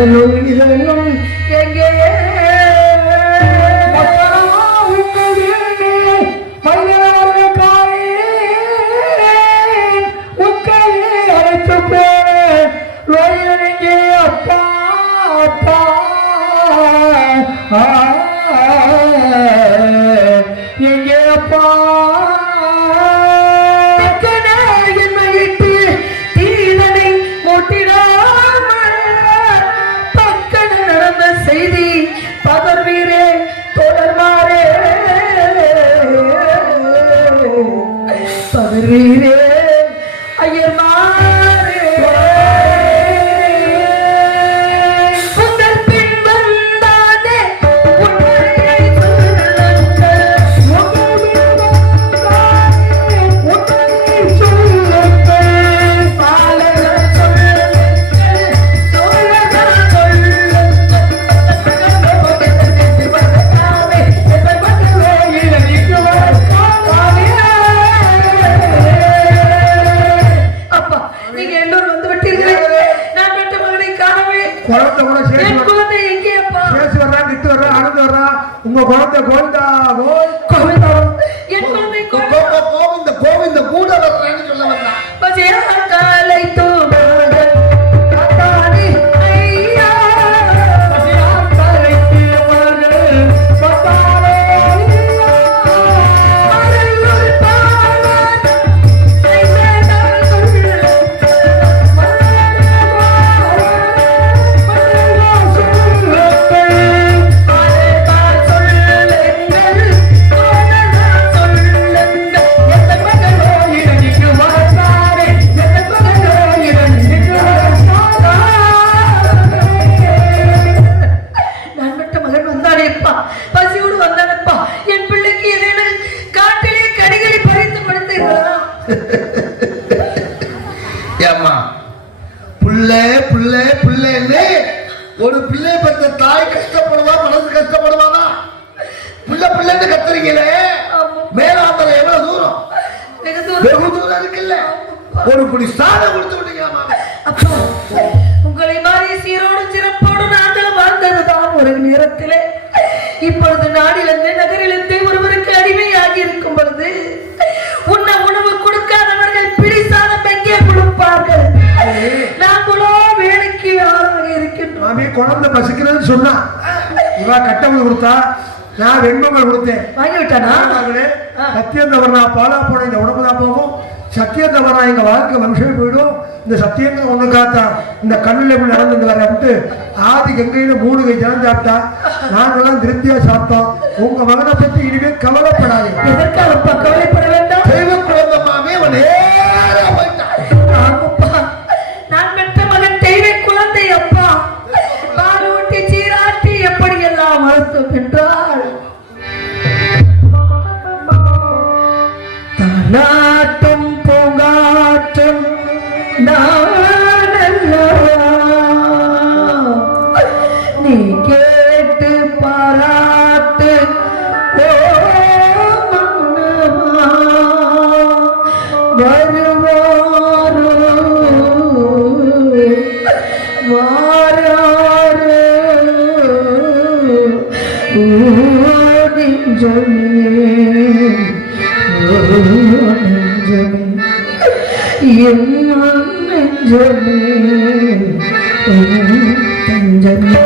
இதெல்லாம் எங்கே எங்கே அப்பா என்னை விட்டு தீதனை மூட்டிடாமல் பக்கன நடந்த செய்தி பதர்வீரே தொடர்வாரே பதர்வீரே ஐயர்மாரே உங்க குழந்தை கோவிந்தா கோவிந்தா கோவிந்த கோவிந்த கூட வர்றேன்னு சொல்ல வந்தான் காலை ஒரு பிள்ளை பெற்ற தாய் கஷ்டப்படுவா, மனசு கஷ்டப்படுவானா? பிள்ளை பிள்ளைன்னு கத்துறீங்களே, மேலாந்தரம் எவ்வளவு தூரம்? வெகு தூரம் இருக்குல்ல. ஒரு குடி சாதம் கொடுத்து விட்டீங்களா? அப்பா, உங்களை மாதிரி சீரோடு சிறப்போடு நாங்கள் வாழ்ந்ததுதான் ஒரு நேரத்திலே. இப்பொழுது நாடிலிருந்து நகரிலிருந்து ஒருவருக்கு அடிமையாகி இருக்கும் பொழுது உண்ண உணவு கொடுக்காதவர்கள் பிடிசாதம் எங்கே கொடுப்பார்கள்? நாங்களோ வேலைக்கு ஆளாக இருக்கின்றோம். குழந்தை பசிக்கிறதுன்னு சொன்னா இவா கட்டமல் கொடுத்தா, நான் வெண்மங்கள் கொடுத்தேன், வாங்கி விட்டானா? சத்தியம் தவறா பாலா போன இந்த உடம்பு தான் போகும். சத்தியம் தவறா எங்க வாழ்க்கை மனுஷன் போயிடும். இந்த சத்தியங்கள் ஒண்ணு காத்தா இந்த கண்ணுல எப்படி நடந்து வர விட்டு ஆதி கங்கையில 3 கை ஜனம் சாப்பிட்டா நாங்கெல்லாம் திருப்தியா சாப்பிட்டோம். உங்க மகனை பத்தி இனிமே கவலைப்படாது. எதற்காக கவலைப்பட வேண்டாம்? தெய்வ குழந்தைமாமே நான் பெற்ற மகன் தெய்வ குழந்தை. அப்பா, பாலூட்டி சீராட்டி எப்படி எல்லாம் வளர்த்தோம் என்றால் நாட்டும் பூங்காற்றும் நீ கேட்டு பாராட்டு வருவாரு வாராரு நெஞ்சமே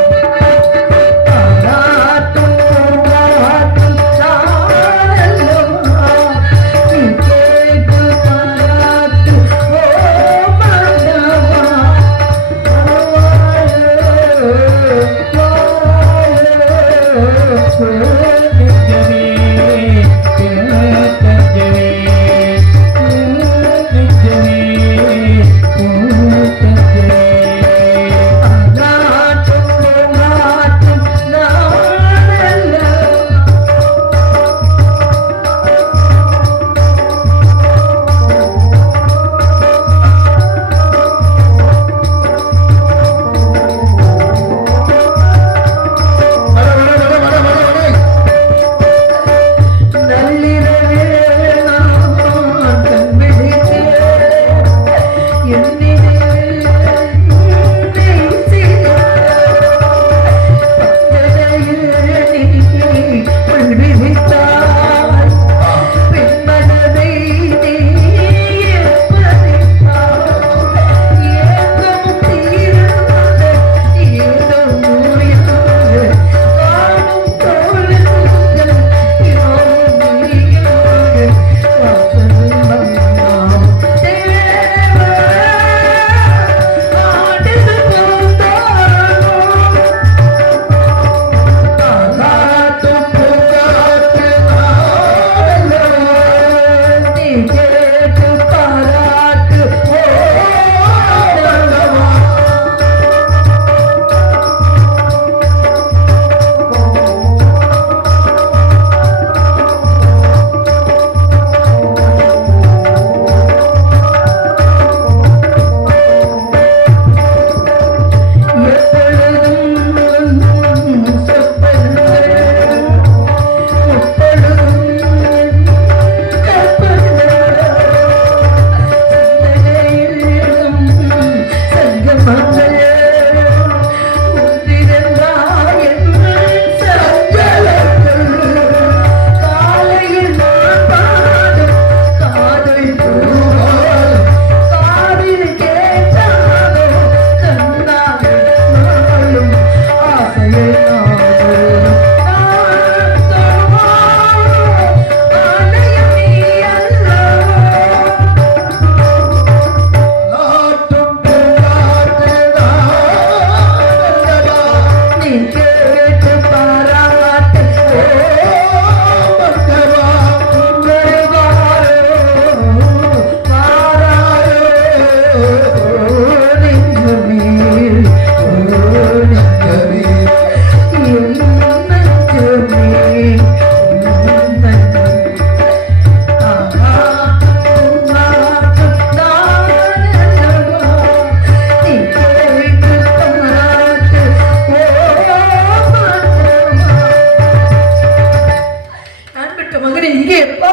மகனை இங்கே எப்பா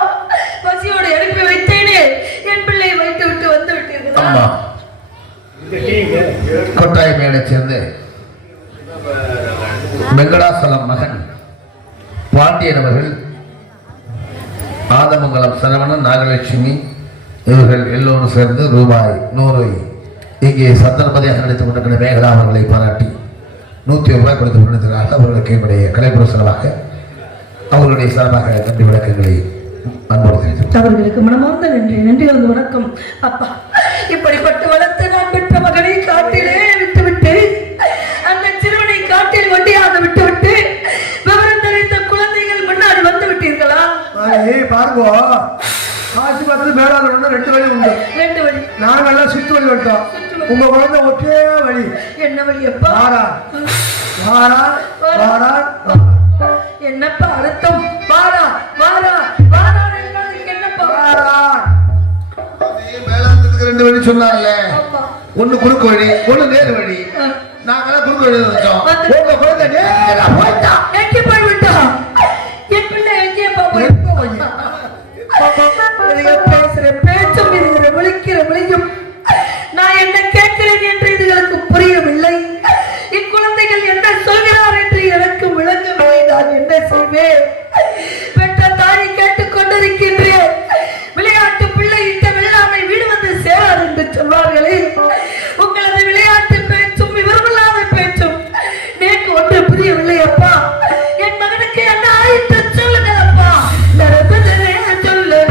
பசியோடு எழுப்பி வைத்தேனே என் பிள்ளையை வைத்து விட்டு வந்து விட்டீர்களா? ஆமா, கொட்டாய் மேலே சேர்ந்து வெங்கடாசலம் மகன் பாண்டியன் அவர்கள், ஆதமங்கலம் சரவணன், நாகலட்சுமி இவர்கள் எல்லோரும் சேர்ந்து ரூபாய் 100 இங்கே சந்தர்ப்பதியாக நடித்துக் கொண்டிருக்கிற மேகலா அவர்களை பாராட்டி 100 ரூபாய் கொடுத்து கொண்டிருக்கிறார்கள். அவர்களுக்கு என்னுடைய கலைப்புற செலவாக அவர்களுடைய சார்பாக நன்றி விளக்கங்களை அன்படுத்தி அவர்களுக்கு மனமார்ந்த நன்றி. நன்றி வந்து வணக்கம். அப்பா, இப்படிப்பட்டு வளர்த்து நான் பெற்ற மகனை காட்டிலே விட்டுவிட்டு அந்த சிறுவனை காட்டில் வண்டியாக விட்டுவிட்டு விவரம் தெரிந்த குழந்தைகள் முன்னாடி வந்து விட்டீர்களா? பாருங்க, காசு பார்த்து மேலாளர் 2 வழி உண்டு. 2 வழி. நாங்கெல்லாம் சுற்று வழி வந்துட்டோம். உங்க குழந்தை ஒற்றே வழி. என்ன வழி அப்பா? வாரா வாரா வாரா. என்னப்பா அர்த்தம்? வாரா வாரா வாரா என்பதற்கு என்னப்பா? வாரா மேலாளத்துக்கு 2 வழி சொன்னார்ல, ஒண்ணு குறுக்கு வழி, ஒண்ணு நேரு வழி. நாங்கெல்லாம் குறுக்கு வழி வந்துட்டோம். உங்க குழந்தை நேரா போயிட்டா. எங்கே போய் விட்டா? என் பிள்ளை எங்கே போய் பேசுற பேச்சும் இதுகிற விழிக்கிற விழியும் நான் என்ன கேட்கிறேன் என்று இதுகளுக்கு புரியவில்லை. இக்குழந்தைகள் என்ன சொல்கிறார் என்று எனக்கு விளங்கவில்லை. நான் என்ன செய்வேன்? பெற்ற தாயை கேட்டுக் கொண்டிருக்கின்றேன். விளையாட்டு பிள்ளை இட்ட வெள்ளாமை வீடு வந்து சேராது என்று சொல்வார்களே. உங்களது விளையாட்டு பேச்சும் விவரமில்லாத பேச்சும் எனக்கு ஒன்று புரியவில்லை. அப்பா, என் மகனுக்கு என்ன ஆயிற்று சொல்லுங்கள் அப்பா. நடந்ததே சொல்லுங்கள்.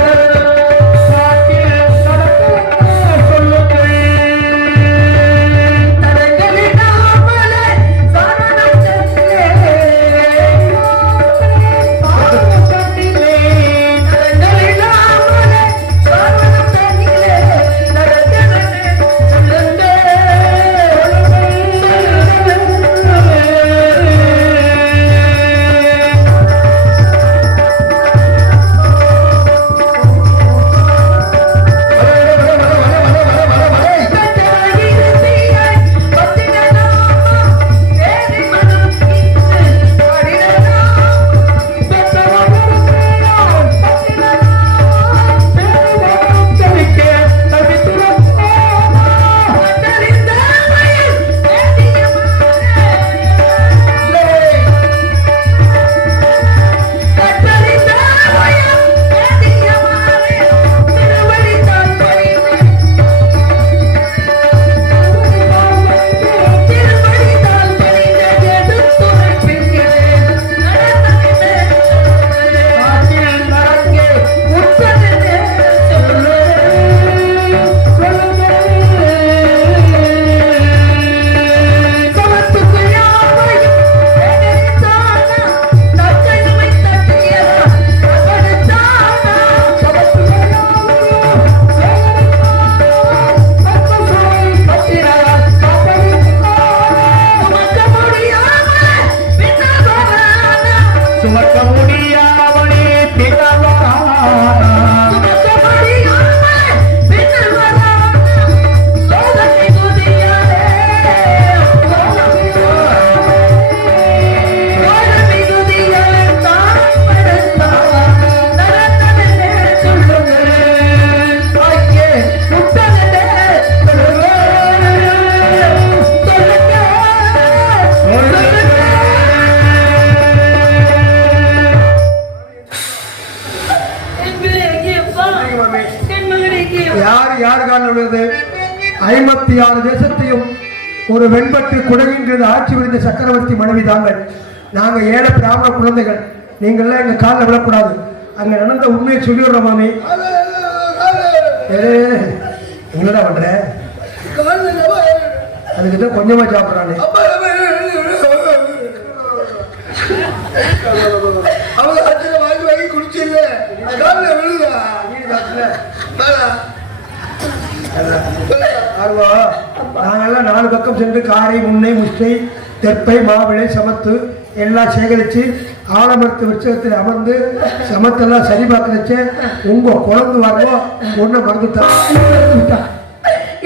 யார் காலில் விழுது? 56 தேசத்தையும் ஒரு வெண்பட்டு குடகின்றது ஆட்சி புரிந்த சக்கரவர்த்தி மனைவி தாங்கள். நாங்கள் ஏழை பிராமண குழந்தைகள். நீங்கள்லாம் எங்கள் காலில் விழக்கூடாது. அங்கே நடந்த உண்மையை சொல்லிடுறோம் மாமி. என்னடா பண்ற? அதுக்கிட்ட கொஞ்சமா சாப்பிட்றானே. அவங்க வாங்கி வாங்கி குடிச்சில்ல, விழுதா நாங்கெல்லாம் 4 பக்கம் சென்று காரை, முன்னை, முஷ்டை, தெப்பை, மாவிளை, சமத்து எல்லாம் சேகரித்து ஆலமரத்து விருட்சத்தில் அமர்ந்து சமத்தெல்லாம் சரி பார்க்கறச்ச உங்க குழந்தை வரவோ ஒன்றை மறந்துட்டான்.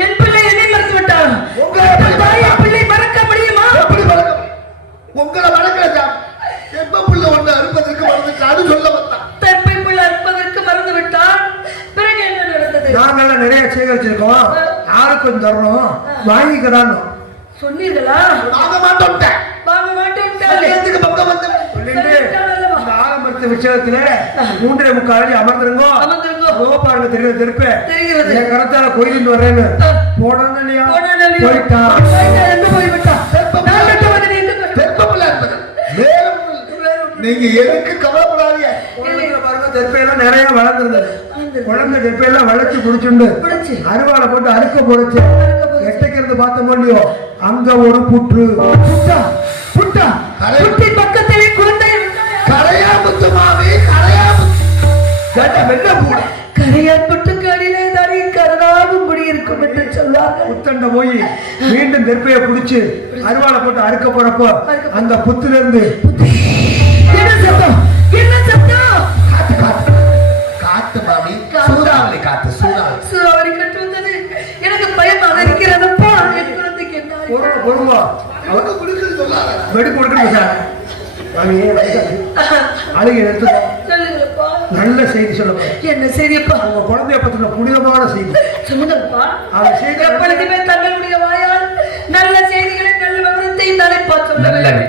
என் பிள்ளை என்னை மறந்து விட்டான். பிள்ளை மறக்க முடியுமா? உங்களை வளர்க்கல எப்ப பிள்ளை ஒண்ணு அறுப்பதற்கு மறந்துட்டான்னு சொல்ல வந்தான். தெப்பை நாங்கெல்லாம் நிறைய சேகரிச்சிருக்கோம், யாருக்கு கொஞ்சம் தரணும், வாங்கிக்கிறான்னு சொன்னீர்களா? வாங்க மாட்டோம்ட்டேன். வாங்க மாட்டேன் சத்தியத்துக்கு பக்கம் வந்து சொல்லிட்டு இந்த ஆலமரத்து விஷயத்துல 3:45 அடி அமர்ந்துருங்கோ. அமர்ந்திருங்கோ. அதோ பாருங்க தெரியுது திருப்ப தெரிகிறது. என் கரத்தால கோயிலிட்டு வர்றேன்னு போனோன்னு இல்லையா போயிட்டான். எங்க போய்விட்டா? நான் கிட்ட வந்து நீ எங்க போய் தெப்பமில்ல என்பது மேலும் நீங்க எதுக்கு கவலைப்படாதீங்க. கோயிலுக்குள்ள பாருங்க தெப்பையெல்லாம் நிறைய வளர்ந்துருந்தது. குழந்தை தெப்பையெல்லாம் வளைச்சு குடிச்சுண்டு பிடிச்சு அருவாளை போட்டு அறுக்க போடுச்சு. எட்டைக்கு இருந்து பார்த்தோமோ இல்லையோ அங்க ஒரு புற்று புட்டா புட்டா குட்டி பக்கத்திலே குழந்தை கரையா முத்துமாவே கரையா முத்து வெள்ள பூட கரையாற்பட்டு கடிலே தானே கருணாவும் குடியிருக்கும் என்று சொல்வார்கள். புத்தண்ட போய் மீண்டும் தெப்பையை பிடிச்சு அருவாளை போட்டு அறுக்க போறப்போ அந்த புத்துல இருந்து என்ன சத்தம்? என்ன சத்தம்? காத்து காத்து காத்து மாமி சூறாவளி காத்து சூறாவளி சூறாவளி கட்டு வந்தது. எனக்கு பயமாக இருக்கிறதப்பா. என் குழந்தைக்கு என்ன ஆயிற்று? பொறுவா அவங்க குடிக்கிறது சொல்லாத வெடி கொடுக்கணும் சார். மாமி அழுகை எடுத்து சொல்லுங்கப்பா. நல்ல செய்தி சொல்லப்பா. என்ன செய்தியப்பா? உங்க குழந்தைய பத்தின புனிதமான செய்தி. சொல்லுங்கப்பா. அந்த செய்தி எப்பொழுதுமே தங்களுடைய வாயால் நல்ல செய்திகளை நல்ல விவரத்தை தலைப்பா சொல்லுங்கள். நல்லது.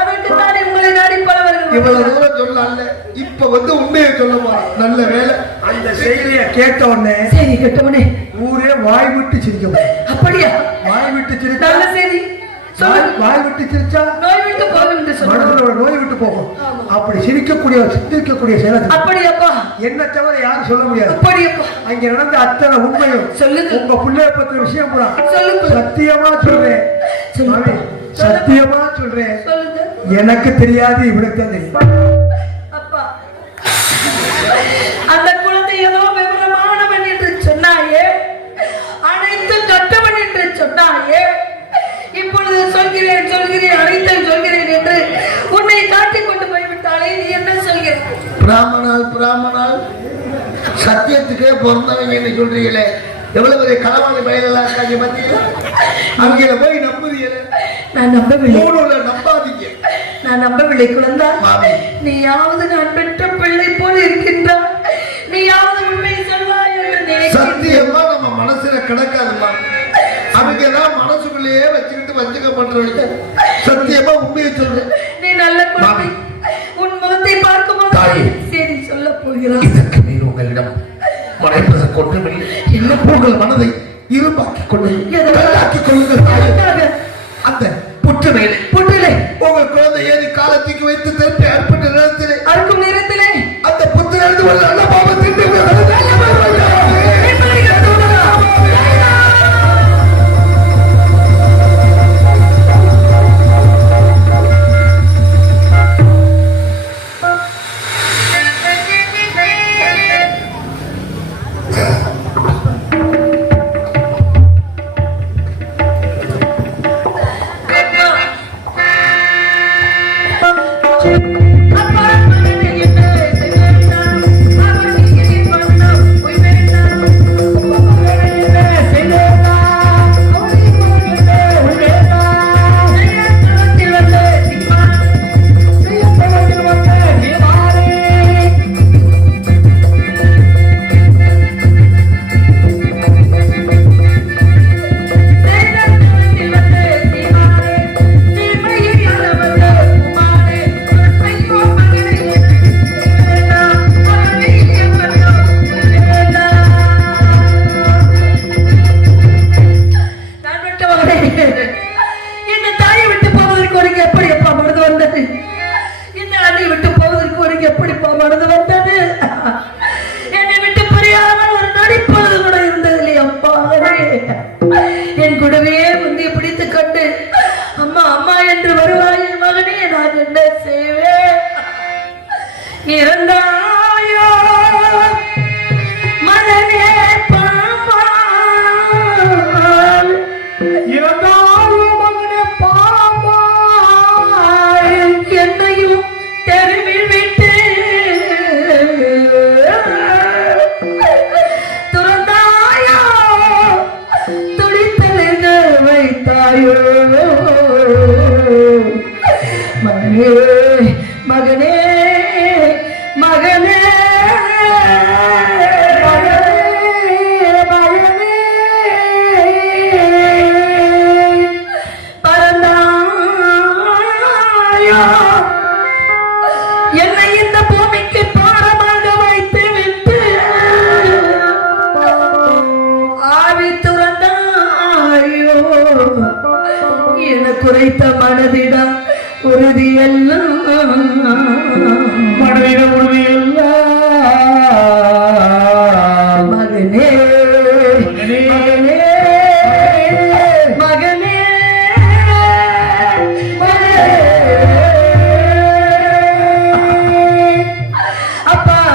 அதற்கு தானே உங்களை நாடி பலவர்கள் இவ்வளவு தூரம் சொல்லல இப்ப வந்து உண்மையை சொல்லமா நல்ல வேலை. அந்த செய்தியை கேட்ட உடனே செய்தி கேட்டவனே ஊரே வாய் விட்டு சிரிக்கும். அப்படியா? வாய் விட்டு சிரிச்சா நல்ல செய்தி சொல்லுங்க. வாய் விட்டு சிரிச்சா நோய் விட்டு போகும் என்று சொல்லுங்க. மனதில் நோய் விட்டு போகும். ஆமா. அப்படி சிரிக்கக்கூடிய செயலை அப்படியாப்பா? என்ன தவிர யாரும் சொல்ல முடியாது. அப்படியாப்பா? அங்க நடந்த அத்தனை உண்மையும் சொல்லுங்க. உங்க பிள்ளைய பத்தின விஷயம் கூட சொல்லுங்க. சத்தியமா சொல்றேன். சொல்லுங்க. மாமி, சத்தியமா சொல்றேன். சொல்லுங்க. எனக்கு தெரியாது, இவனுக்கு தான் தெரியும். அப்பா, அந்த குழந்தை ஏதோ விவரமானவன் என்று சொன்னாயே, அனைத்து கட்டவன் என்று சொன்னாயே, இப்பொழுது சொல்கிறேன் அனைத்தும் சொல்கிறேன் என்று உன்னை காட்டிக் கொண்டு போய்விட்டாலே நீ என்ன சொல்கிறாய்? பிராமணால் சத்தியத்துக்கே பிறந்தவங்க சொல்றீங்களே, எவ்வளவு பெரிய களவாணி பயனெல்லாம் இருக்காங்க மத்தியில. அங்கே போய் நம்புறீங்களே. நான் நம்பவில்லை. ஊருல நம்பாதீங்க. நான் நம்பவில்லை குழந்தா. மாமி. நீயாவது நான் பெற்ற பிள்ளை போல் இருக்கின்றாய். நீயாவது உண்மை சொல்வாய் என்று நினைக்கிறேன். சத்தியமா நம்ம மனசுல கிடக்காதுமா. அவங்க எல்லாம் மனசுக்குள்ளேயே வச்சுக்கிட்டு வச்சுக்க பண்றவங்க. சத்தியமா உண்மையை சொல்றேன். நீ நல்ல குழந்தை. உன் முகத்தை பார்க்கும்போது தாயே. சரி சொல்ல போகிறாய். இதற்கு மேல் உங்களிடம் மறைப்பதற்கு ஒன்றுமில்லை. என்ன உங்கள் மனதை இரும்பாக்கிக் கொள்ளுங்கள் தாயே. அந்த புற்று மேலே புற்றிலே உங்கள் குழந்தை ஏறி காலத்துக்கு வைத்து திருப்பி அற்பட்ட நேரத்திலே அறுக்கும் நேரத்திலே அந்த புத்திலிருந்து ஒரு நல்ல பாவத்தின் அப்பா மகனே என்ன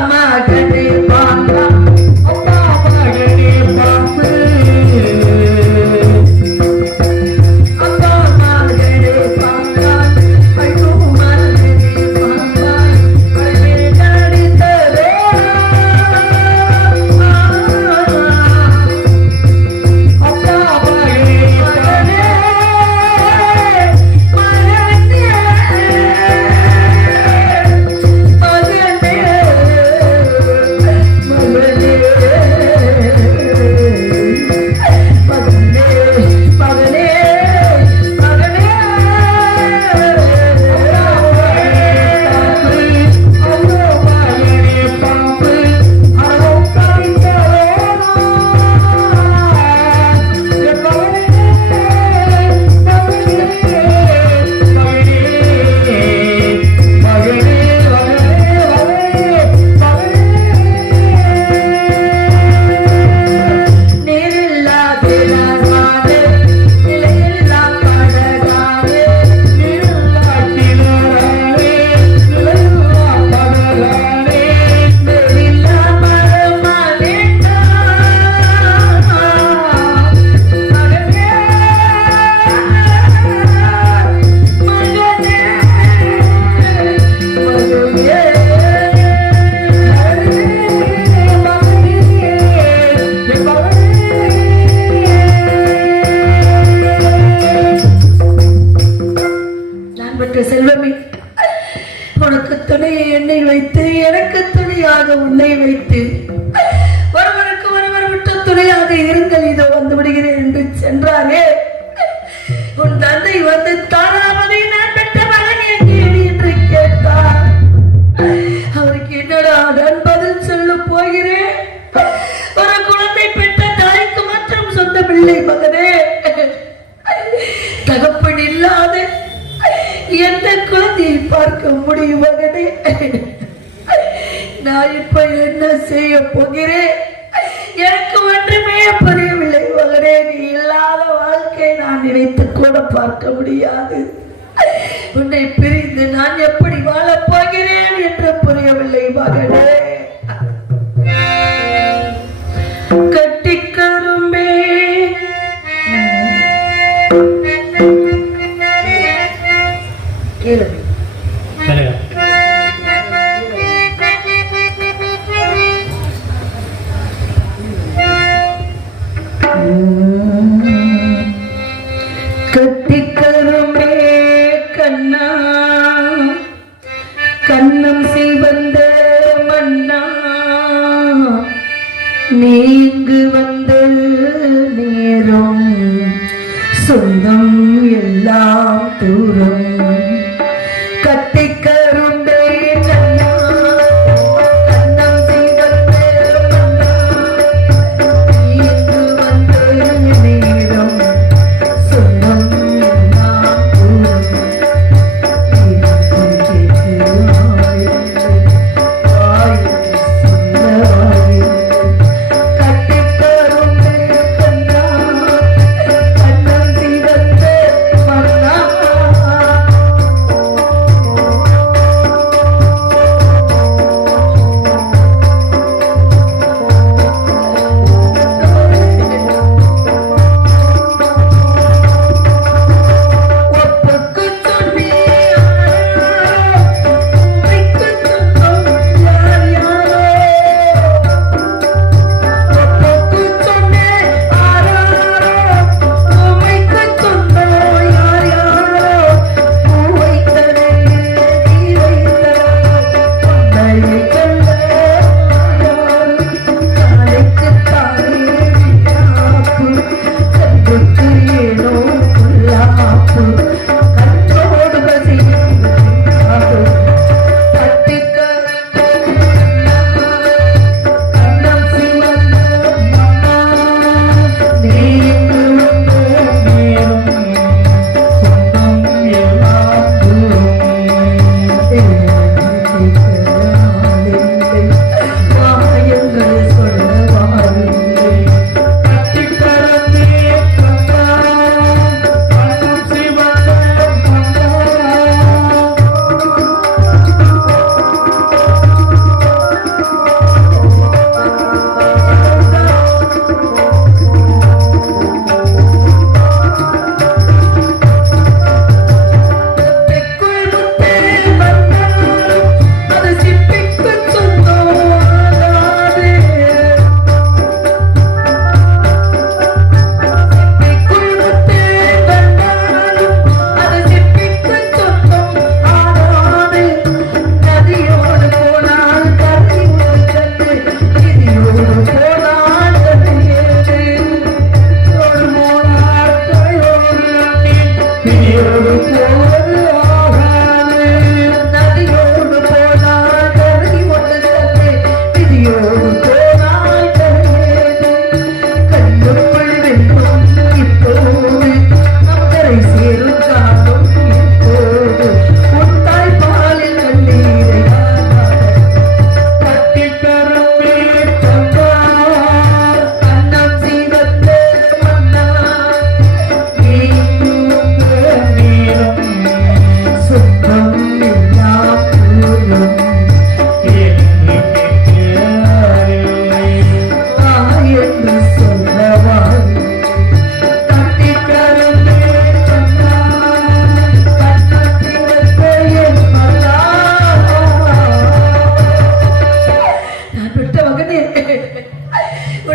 மகனே பாம்பா அப்பா மகனே பாம்பு அப்பா மகனே பாம்பா ஐயோ மகனே பாம்பா கண்ணே நடித்ததே அப்பா மகனே மகனே செல்வமே, உனக்கு துணையை என்னை வைத்து எனக்கு துணையாக உன்னை வைத்து ஒருவருக்கு ஒருவர் விட்டு துணையாக இருங்கள், இதோ வந்து விடுகிறேன் என்று சென்றாரே உன் தந்தை வந்து தாராமதை நான் பெற்ற மகன் எங்கே என்று கேட்டார். அவருக்கு என்னடா நான் பதில் சொல்ல போகிறேன்? ஒரு குழந்தை பெற்ற தாய்க்கு மாற்றம் சொந்த பிள்ளை மகனே, தகப்பன் இல்லாத எந்த குழந்தையை பார்க்க முடியும் மகனே? நான் இப்ப என்ன செய்ய போகிறேன்? எனக்கு ஒன்றுமே புரியவில்லை மகனே. நீ இல்லாத வாழ்க்கை நான் நினைத்து கூட பார்க்க முடியாது. உன்னை பிரிந்து நான் எப்படி வாழப் போகிறேன் என்று புரியவில்லை மகனே. கட்டிக்கரும்பே கேளு. கட்டிக்கரும்பே கண்ணா கண்ணம் சிவந்த மன்னா, நீங்கு வந்த நேரம் சொந்தம் எல்லாம் தூரம். கட்டிக்கரும்பே கண்ணா கண்ணம் சிவந்த மன்னா, நீங்கு வந்த நேரம் சொந்தம் எல்லாம் தூரம். கட்டி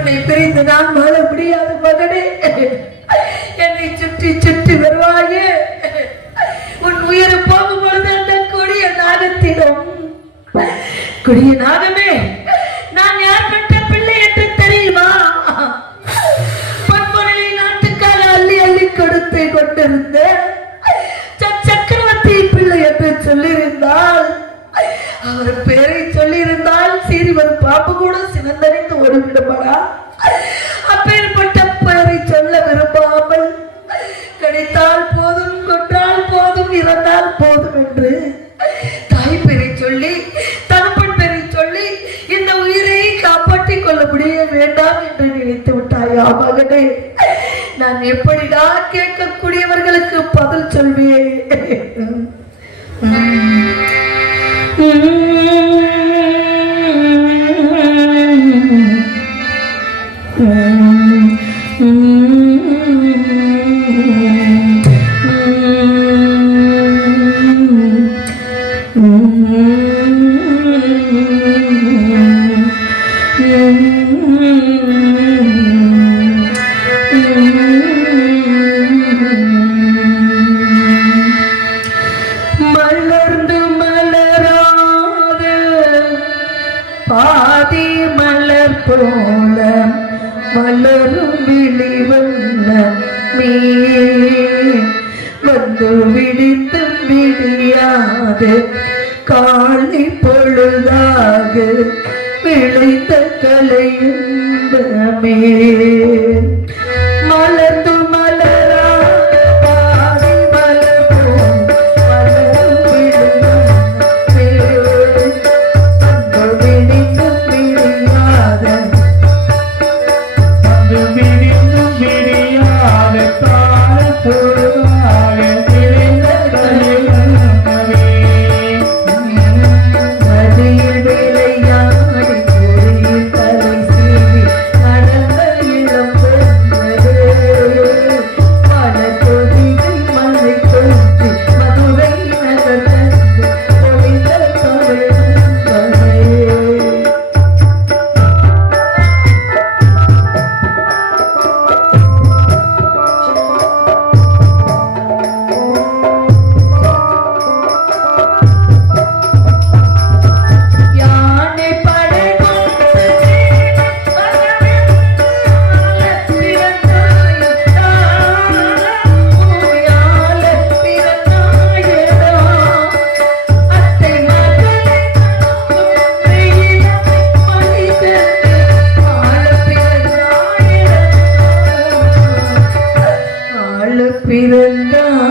உன்னை பிரிந்து நான் வாழ முடியாது மகனே. என்னை சுற்றி சுற்றி வருவாயே. உன் உயிர் போகும்பொழுது அந்த கொடிய நாகத்திடம், கொடிய நாகமே, நான் யார் பெற்ற பிள்ளை என்று தெரியுமா? பொன்பொருளை நாட்டுக்காக அள்ளி அள்ளி கொடுத்து கொண்டிருந்த சக்கரவர்த்தி பிள்ளை என்று சொல்லியிருந்தால், அவர் பேரை சொல்லியிருந்தால் சீறி வரும் பாம்பு கூட சினந்தறிந்து ஒரு விடுபடா. அப்பேற்பட்ட பெயரை சொல்ல விரும்பாமல் கிடைத்தால் போதும், கொன்றால் போதும், இறந்தால் போதும் என்று தாய் பேரை சொல்லி தகப்பன் பேரை சொல்லி இந்த உயிரை காப்பாற்றிக் கொள்ள முடிய வேண்டாம் என்று நினைத்து விட்டாயா மகனே? நான் எப்படிடா கேட்கக்கூடியவர்களுக்கு பதில் சொல்வேன்? மலர்ந்து மலராத பாதி மலர் போல மலரும் விழிவண்ண மீ வந்து விழித்து விடியாது காலை பொழுதாக விளைந்த கலையுண்டமே. மலர்ந்து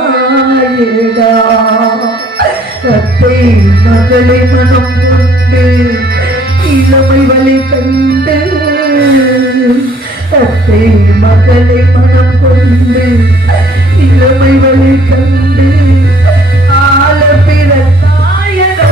பிறந்தாயடா அத்தை மகளை மனம் கொண்டு இளமை வலை கண்டு, அத்தை மகளை மனம் கொண்டு இளமை வலை கண்டு ஆள பிறந்தாயடா.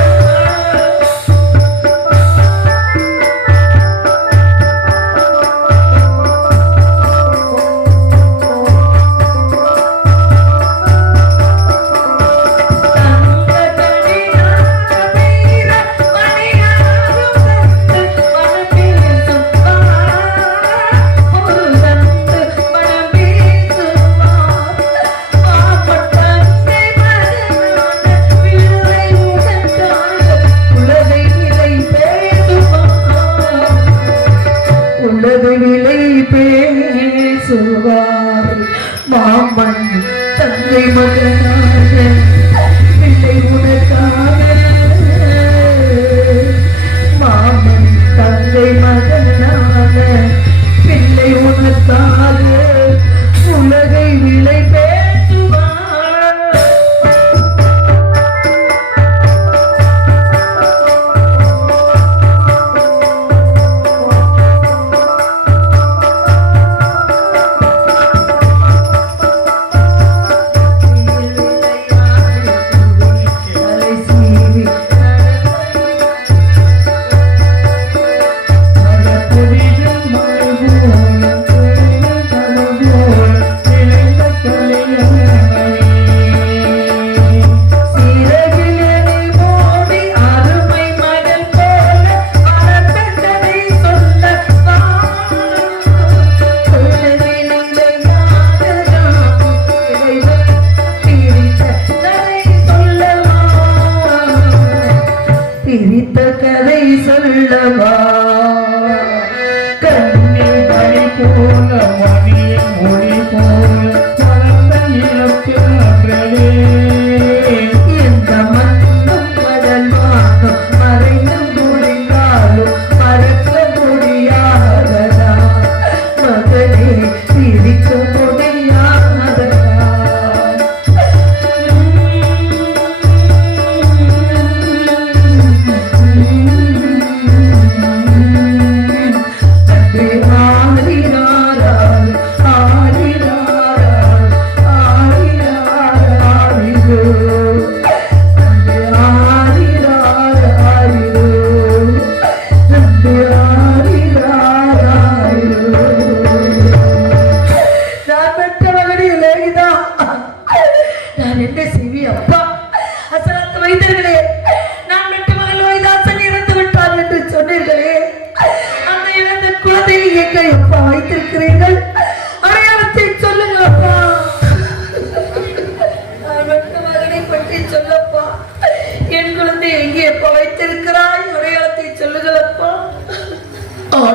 மாமன் தந்தை மகனாக பிள்ளை உனக்காக, மாமன் தந்தை மகனாக பிள்ளை உனக்காக உலகை விலை பேசுவார்.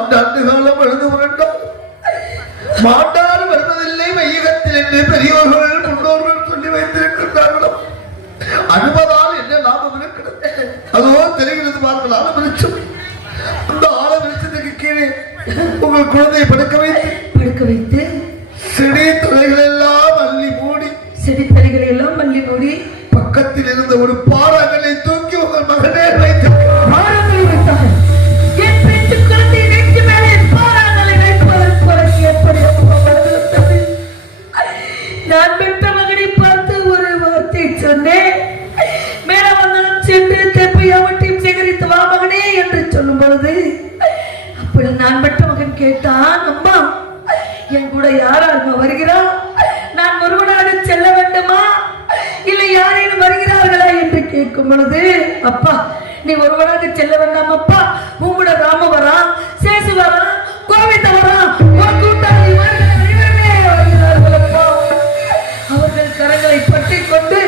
ஆண்டாண்டு காலம் அழுது புரண்டார் மாண்டாறு வருவதில்லை வையகத்தில் என்று பெரியோர்கள் முன்னோர்கள் சொல்லி வைத்திருக்கின்றார்களோ அனுபதால் என்ன லாபம் இருக்கிறது? அதோ தெரிகிறது பாருங்கள், ஆழ விருட்சம். அந்த ஆழ விருட்சத்துக்கு கீழே உங்கள் குழந்தையை படுக்க வைத்து செடி துறைகள் எல்லாம் அள்ளி மூடி பக்கத்தில் இருந்த ஒரு பாறாங்கலை தூக்கி உங்கள் மகனே வைத்து நான் பெற்ற மகனை பார்த்து ஒரு வார்த்தை சொன்னேன். மேல வந்தனம் சென்று தெப்பையாவற்றையும் சேகரித்து வா மகனே என்று சொல்லும் பொழுது அப்படி நான் பெற்ற மகன் கேட்டான், அம்மா என் கூட யாரால் வருகிறான்? நான் ஒருவனாக செல்ல வேண்டுமா இல்லை யாரேனும் வருகிறார்களா என்று கேட்கும் பொழுது, அப்பா நீ ஒருவனாக செல்ல வேண்டாம் அப்பா, உங்களோட ராம வரா, சேசு வரா, கோவிந்த வரா, கூட்டாளி வருகிறார்கள் அப்பா. அவர்கள் கரங்களை பற்றி கொண்டு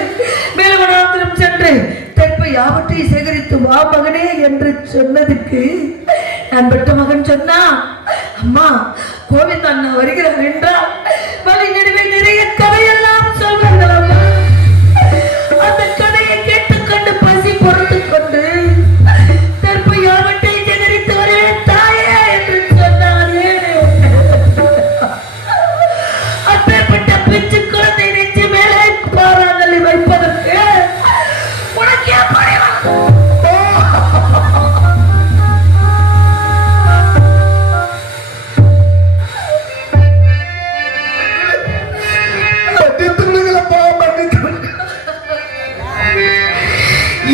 மேலவனாந்திரம் சென்று தெப்பை யாவற்றை சேகரித்து வா மகனே என்று சொன்னதுக்கு நான் பெற்ற மகன் சொன்னா, அம்மா கோவிந்த அண்ணா வருகிறார் என்றால் வழி நடுவே நிறைய கதையெல்லாம் சொல்வார்கள் அம்மா. அந்த கதையை கேட்டுக்கொண்டு பசி பொறுத்து கொண்டு தெப்பை யாவற்றை சேகரித்து வருகிறேன் தாயே என்று சொன்னாரே. அப்பேற்பட்ட பிச்சு குழந்தை நெஞ்சு மேலே பாறாங்கல்லை வைப்பதற்கு உனக்கு எப்படி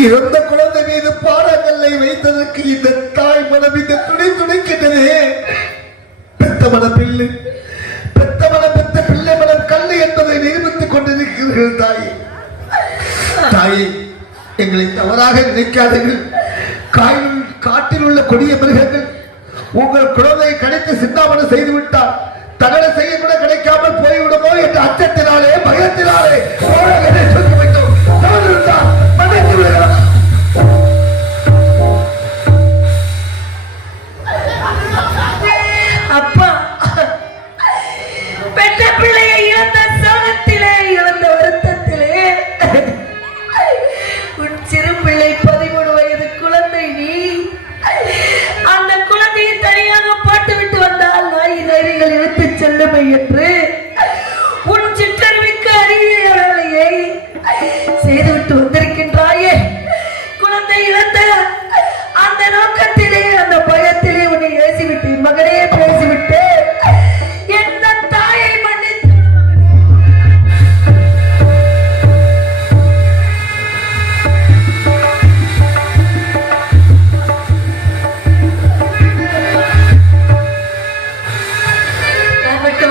இறந்த குழந்தை மீது பாறாங்கல்லை வைத்ததற்கு இந்த தாய் மனம் இந்த துணை துணைக்கின்றதே. பெத்த மனப்பிள்ளை பெத்த பிள்ளை மனம் கல்லு என்பதை நிரூபித்துக் கொண்டிருக்கிறீர்கள் தாயே. தாயே எங்களை தவறாக நினைக்காதீர்கள். காட்டில் உள்ள கொடிய மிருகங்கள் உங்கள் குழந்தையை கடித்து சிந்தாமணம் செய்துவிட்டால் தகவலை செய்ய கூட கிடைக்காமல் போய்விடுமோ என்ற அச்சத்தினாலே பயத்தினாலே சொல்லி வைத்தோம். அப்பா பெற்ற பிள்ளையை இழந்த சோகத்திலே இழந்த வருத்தத்திலே உன் சிறு பிள்ளை 13 வயது குழந்தை நீ அந்த குழந்தையை தனியாக போட்டுவிட்டு வந்தால் நாய் நரிகள் இழுத்து செல்லுமை என்று உன் சிற்றறிவுக்கு அரிய வேலையை செய்துவிட்டு வந்திருக்கின்றாயே. குழந்தை இழந்த அந்த நோக்கத்திலே அந்த பயத்திலே உன்னை ஏசிவிட்டு மகனே பேசிவிட்டு எந்த தாயை மன்னித்து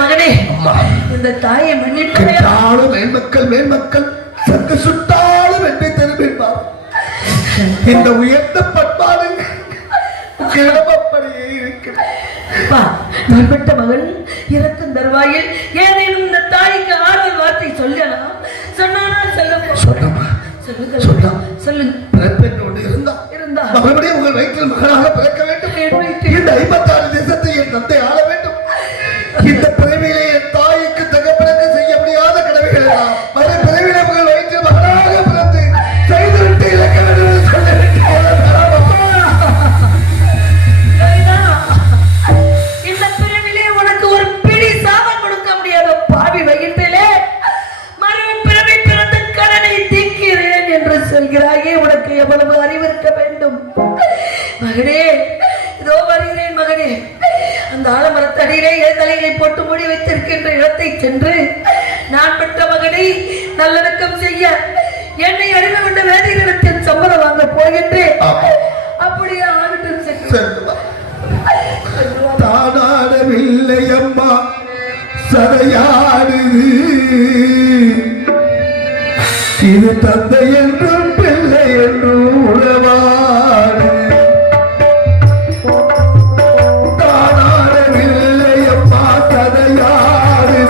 மகனே இந்த தாயை மன்னித்து மேன்மக்கள் சங்கு சுட்டாலும் என்னை திரும்பிப்பார். இந்த உயர்ந்த பண்பாடு கிளம்பப்படியே இருக்கிறது. நான் பெற்ற மகன் இறக்கும் தருவாயில் ஏதேனும் இந்த தாய்க்கு ஆறுதல் வார்த்தை சொல்லலாம். சொன்னானா மறுபடியும் உங்கள் வயிற்றில் மகனாக பிறக்க வேண்டும். இந்த 56 தேசத்தை என் தந்தை ஆள வேண்டும். இந்த பிறவிலே என் தாய்க்கு தகப்பனுக்கு செய்ய முடியாத கடமைகள் எல்லாம் மறு பிறவிலே உங்கள் வயிற்றில் மகனாக பிறந்து செய்துவிட்டு இழக்க வேண்டும் என்று சொல்ல இந்த பிறவிலே உனக்கு ஒரு பிடி சாபம் கொடுக்க முடியாத பாவி வயிற்றிலே மறு பிறவி பிறந்து கடனை தீக்கிறேன் என்று சொல்கிறாயே. உனக்கு எவ்வளவு அறிவு இருக்க வேண்டும் மகனே. இதோ வருகிறேன் மகனே. அந்த ஆலமரத்தடியிலே தலைகளை போட்டு மூடி வைத்திருக்கின்ற இடத்தை சென்று நான் பெற்ற மகனை நல்லடக்கம் செய்ய என்னை அறிவு கொண்ட வேதிகளிடத்தில் சம்பளம் வாங்க போகின்றேன். அப்படியே ஆகட்டும். தானாடவில்லை அம்மா சதையாடு இது தந்தை என்றும் பிள்ளை என்றும் உறவாடு. தானாடவில்லை அம்மா சதையாடு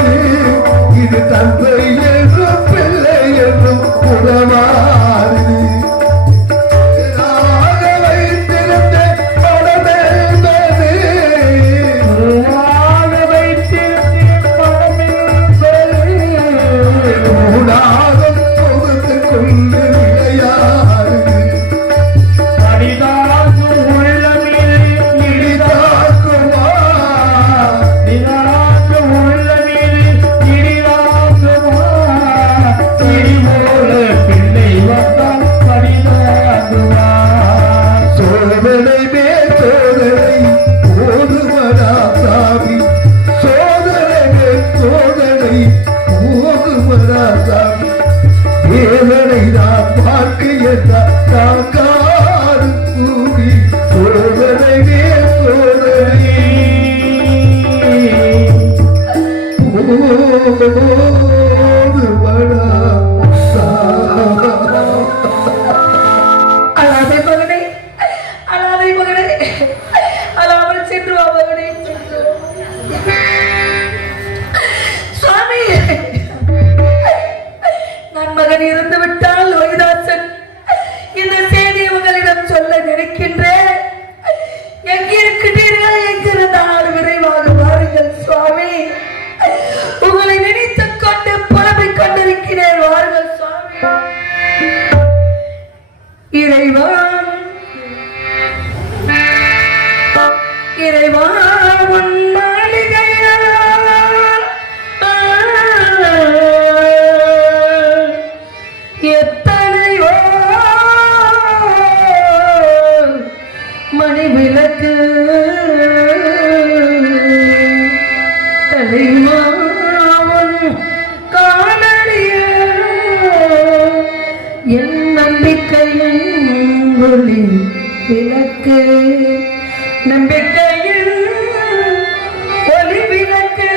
இது தந்தை என்றும் பிள்ளை என்றும் உறவாடு. அல்லாமல் சென்று வா மகனே, சென்று வா. சுவாமி, நான் மகன் இறந்து விட்டால் லோகிதாசன் இந்த செய்தியை உங்களிடம் சொல்ல நினைக்கின்றேன். எங்கிருக்கிறீர்கள்? எங்கிருந்தால் விரைவாக வாருங்கள் சுவாமி. உங்களை நினைத்துக் கொண்டு புலம்பிக் கொண்டிருக்கிறேன். வாருங்கள் சுவாமி. இறைவா, இறைவா, உன் மாளிகையால் எத்தனையோ மணி விளக்கு தலைமாவன் காணடிய என் நம்பிக்கையின் ஒளி விளக்கு, நம்பிக்கையின் ஒளி விளக்கு.